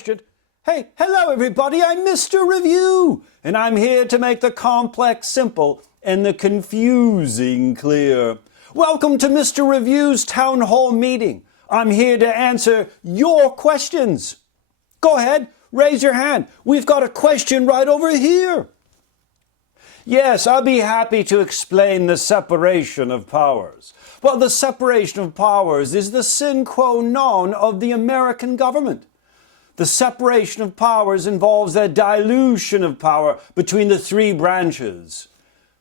question. Hey, hello everybody, I'm Mr. Review, and I'm here to make the complex simple and the confusing clear. Welcome to Mr. Review's Town Hall meeting. I'm here to answer your questions. Go ahead, raise your hand. We've got a question right over here. Yes, I'll be happy to explain the separation of powers. Well, the separation of powers is the sine qua non of the American government. The separation of powers involves a dilution of power between the three branches: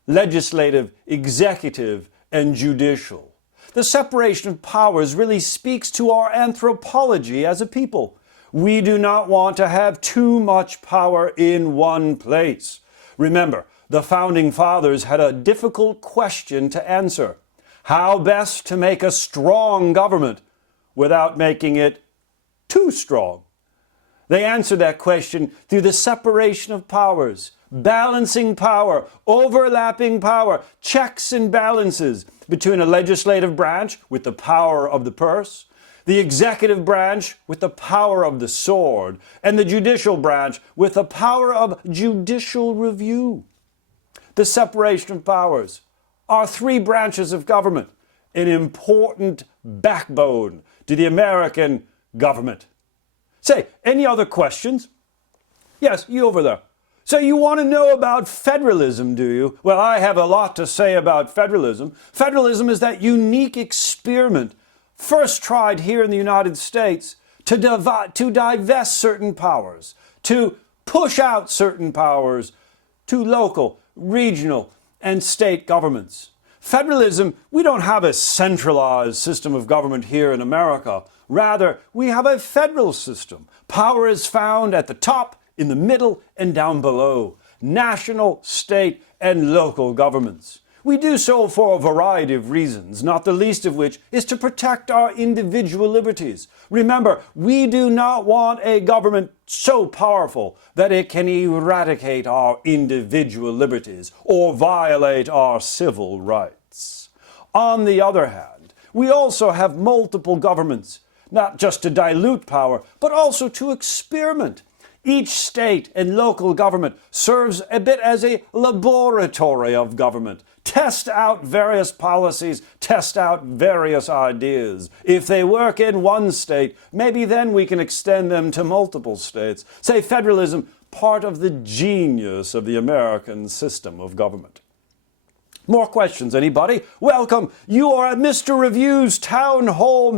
legislative, executive, and judicial. The separation of powers really speaks to our anthropology as a people. We do not want to have too much power in one place. Remember, the Founding Fathers had a difficult question to answer: how best to make a strong government without making it too strong. They answered that question through the separation of powers, balancing power, overlapping power, checks and balances between a legislative branch with the power of the purse, the executive branch with the power of the sword, and the judicial branch with the power of judicial review. The separation of powers are three branches of government, an important backbone to the American government. Say, any other questions? Yes, you over there. So you want to know about federalism, do you? Well, I have a lot to say about federalism. Federalism is that unique experiment first tried here in the United States to divest certain powers, to push out certain powers to local, regional, and state governments. Federalism, we don't have a centralized system of government here in America. Rather, we have a federal system. Power is found at the top, in the middle, and down below. National, state, and local governments. We do so for a variety of reasons, not the least of which is to protect our individual liberties. Remember, we do not want a government so powerful that it can eradicate our individual liberties or violate our civil rights. On the other hand, we also have multiple governments, not just to dilute power, but also to experiment. Each state and local government serves a bit as a laboratory of government. Test out various policies, test out various ideas. If they work in one state, maybe then we can extend them to multiple states. Say federalism, part of the genius of the American system of government. More questions, anybody? Welcome. You are at Mr. Review's Town Hall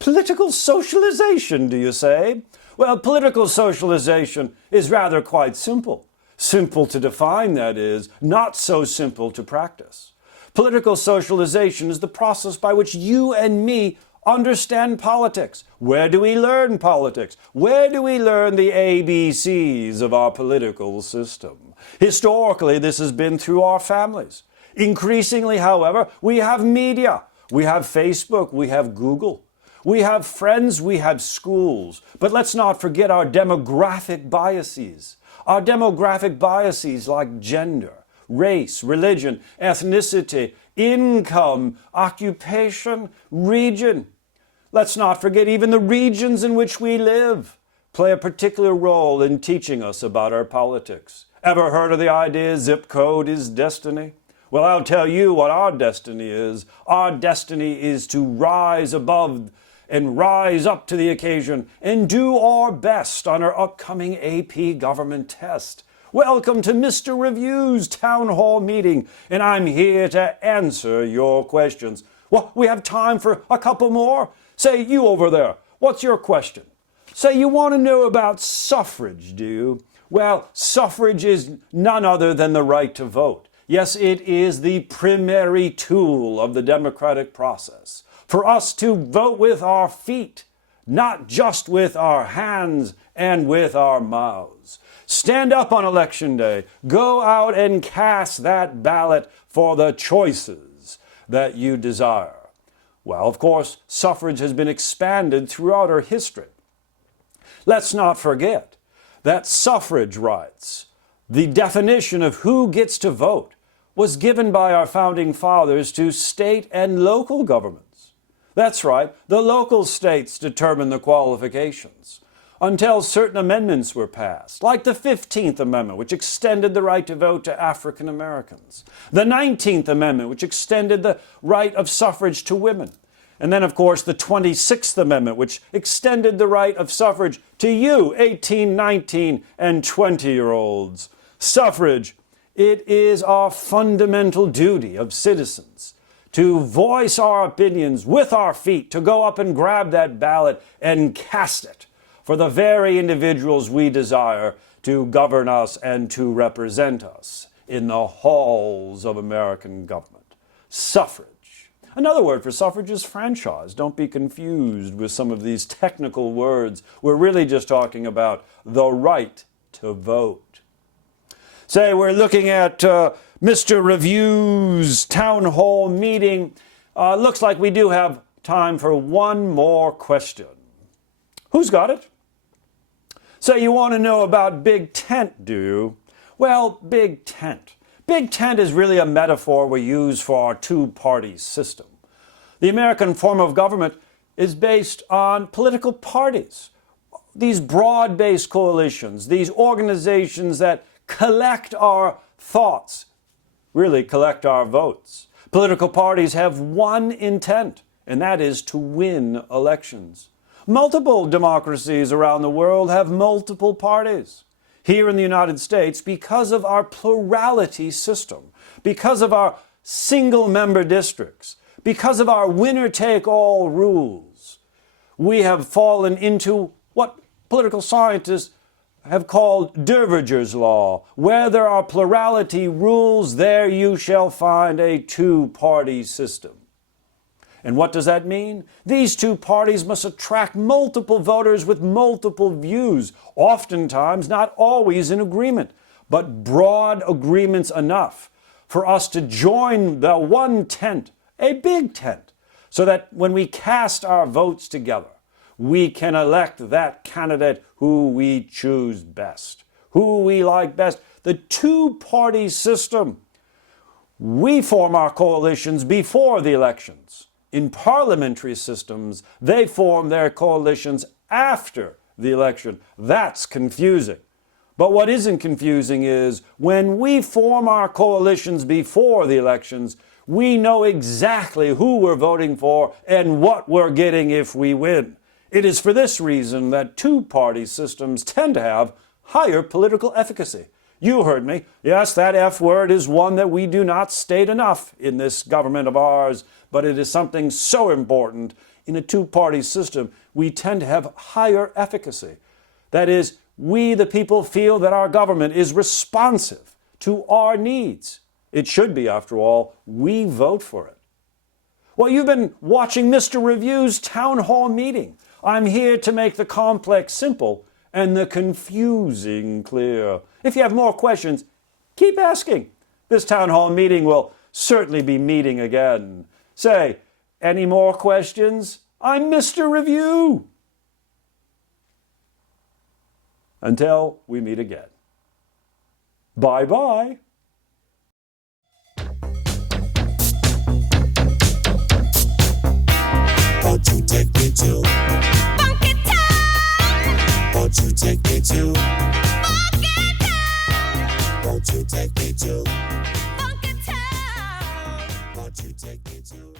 Political socialization, do you say? Well, political socialization is rather quite simple. Simple to define, that is, not so simple to practice. Political socialization is the process by which you and me understand politics. Where do we learn politics? Where do we learn the ABCs of our political system? Historically, this has been through our families. Increasingly, however, we have media. We have Facebook, we have Google. We have friends, we have schools. But let's not forget our demographic biases. Our demographic biases like gender, race, religion, ethnicity, income, occupation, region. Let's not forget even the regions in which we live play a particular role in teaching us about our politics. Ever heard of the idea zip code is destiny? Well, I'll tell you what our destiny is. Our destiny is to rise above and rise up to the occasion and do our best on our upcoming AP government test. Welcome to Mr. Review's Town Hall meeting, and I'm here to answer your questions. Well, we have time for a couple more. Say, you over there, what's your question? Say, you want to know about suffrage, do you? Well, suffrage is none other than the right to vote. Yes, it is the primary tool of the democratic process. For us to vote with our feet, not just with our hands and with our mouths. Stand up on election day. Go out and cast that ballot for the choices that you desire. Well, of course, suffrage has been expanded throughout our history. Let's not forget that suffrage rights, the definition of who gets to vote, was given by our founding fathers to state and local governments. That's right, the local states determine the qualifications. until certain amendments were passed, like the 15th Amendment, which extended the right to vote to African Americans, the 19th Amendment, which extended the right of suffrage to women, and then, of course, the 26th Amendment, which extended the right of suffrage to you, 18, 19, and 20-year-olds. Suffrage, it is our fundamental duty of citizens to voice our opinions with our feet, to go up and grab that ballot and cast it for the very individuals we desire to govern us and to represent us in the halls of American government. Suffrage. Another word for suffrage is franchise. Don't be confused with some of these technical words. We're really just talking about the right to vote. Say we're looking at Mr. Review's town hall meeting. Looks like we do have time for one more question. Who's got it? So you want to know about Big Tent, do you? Well, Big Tent. Big Tent is really a metaphor we use for our two-party system. The American form of government is based on political parties. These broad-based coalitions, these organizations that collect our thoughts, really collect our votes. Political parties have one intent, and that is to win elections. Multiple democracies around the world have multiple parties. Here in the United States, because of our plurality system, because of our single-member districts, because of our winner-take-all rules, we have fallen into what political scientists have called Derviger's Law. Where there are plurality rules, there you shall find a two-party system. And what does that mean? These two parties must attract multiple voters with multiple views, oftentimes not always in agreement, but broad agreements enough for us to join the one tent, a big tent, so that when we cast our votes together, we can elect that candidate who we choose best, who we like best. The two-party system. We form our coalitions before the elections. In parliamentary systems, they form their coalitions after the election. That's confusing. But what isn't confusing is when we form our coalitions before the elections, we know exactly who we're voting for and what we're getting if we win. It is for this reason that two-party systems tend to have higher political efficacy. You heard me. Yes, that F word is one that we do not state enough in this government of ours, but it is something so important. In a two-party system, we tend to have higher efficacy. That is, we, the people, feel that our government is responsive to our needs. It should be, after all. We vote for it. Well, you've been watching Mr. Review's town hall meeting. I'm here to make the complex simple and the confusing clear. If you have more questions, keep asking. This town hall meeting will certainly be meeting again. Say, any more questions? I'm Mr. Review. Until we meet again. Bye-bye. Won't you take me to Funky Town? Won't you take me to Funky Town? Won't you take me to Funky Town? Won't you take me to